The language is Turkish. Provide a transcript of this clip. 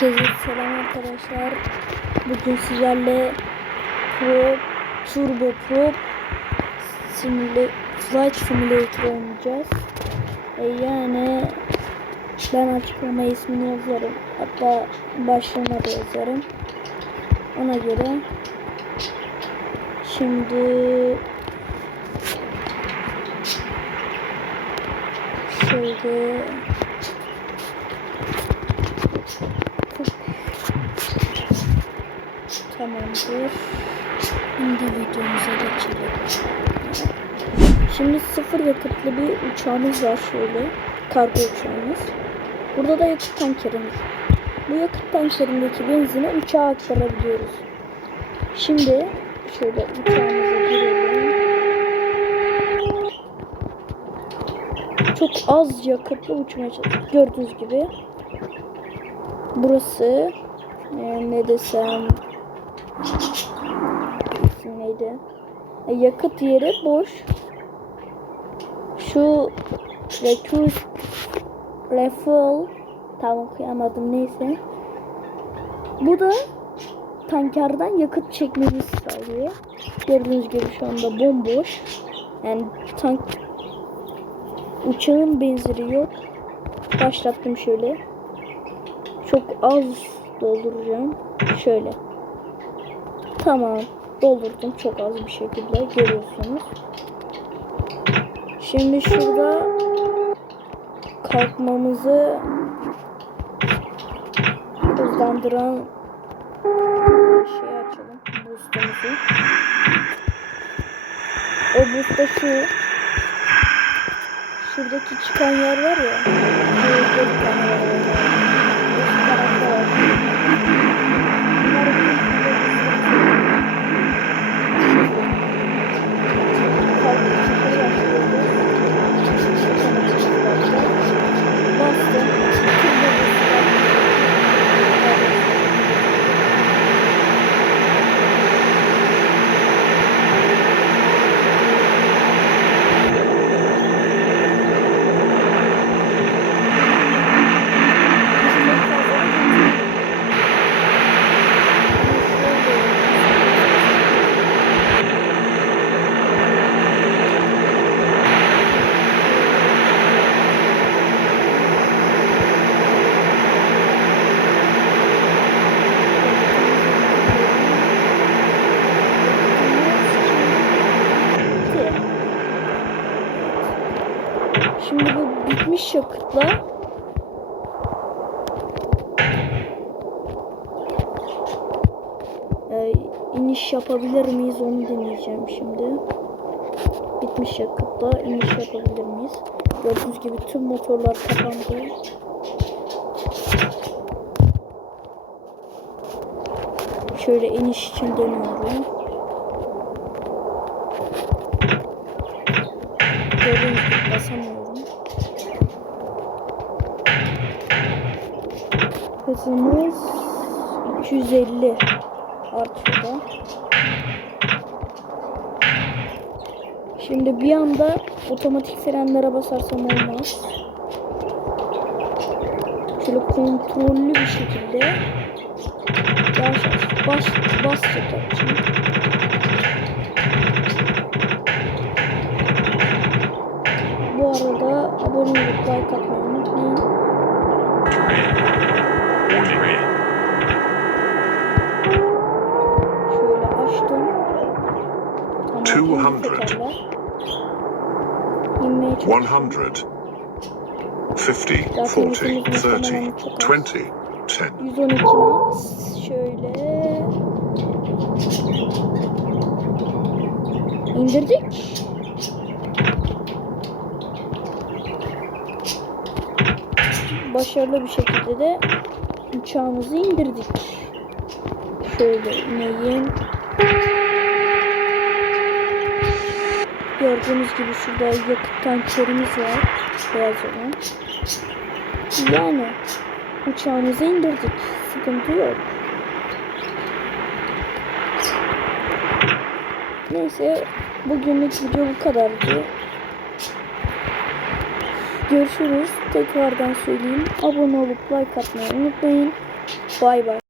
Herkese selam arkadaşlar. Bugün sizlerle Pro Turbo Pro Simula Flight Simulator oynayacağız. E yani ben açıklama ismini yazarım. Hatta başlığına da yazarım. Ona göre şimdi şöyle Tamamdır. Şimdi videomuza geçelim. Şimdi sıfır yakıtlı bir uçağımız var şöyle. Kargo uçağımız. Burada da yakıt tankerimiz. Bu yakıt tankerindeki benzini uçağa aktarabiliyoruz. Şimdi şöyle uçağımıza girelim. Çok az yakıtlı uçmaya çalışıyoruz. Gördüğünüz gibi. Burası e, ne desem Neydi? E, yakıt yeri boş. Şu recruit refuel tam okuyamadım neyse. Bu da tankerden yakıt çekmemizi sağlıyor. Gördüğünüz gibi şu anda bomboş. Yani tank uçağın benzeri yok. Başlattım şöyle. Çok az dolduracağım. Şöyle. Tamam. Doldurdum çok az bir şekilde görüyorsunuz. Şimdi şurada kalkmamızı hızlandıran şey açalım. Boost'umuzu. O boost da şu. Şuradaki çıkan yer var ya. Şurada bir tane var orada. Şu tarafta var. Şimdi bu bitmiş yakıtla e, iniş yapabilir miyiz onu deneyeceğim şimdi. Bitmiş yakıtla iniş yapabilir miyiz? Gördüğünüz gibi tüm motorlar kapandı. Şöyle iniş için dönüyorum. Gördüğünüz gibi basamıyorum. Hızımız 250 artıyor da. Şimdi bir anda otomatik frenlere basarsam olmaz. Şöyle kontrollü bir şekilde yavaş yavaş bas bas çekeceğim. Şöyle açtım. Tamam, 200. tekerler. İnmeye çalışıyorum. 100. 50, 40, 30, 20, 10. 112 knot. Şöyle. İndirdik. Başarılı bir şekilde de uçağımızı indirdik. Şöyle ineyim. Gördüğünüz gibi şurada yakıt tankerimiz var. Beyaz olan. Yani uçağımızı indirdik. Sıkıntı yok. Neyse bugünlük video bu kadardı. Görüşürüz. Tekrardan söyleyeyim. Abone olup like atmayı unutmayın. Bay bay.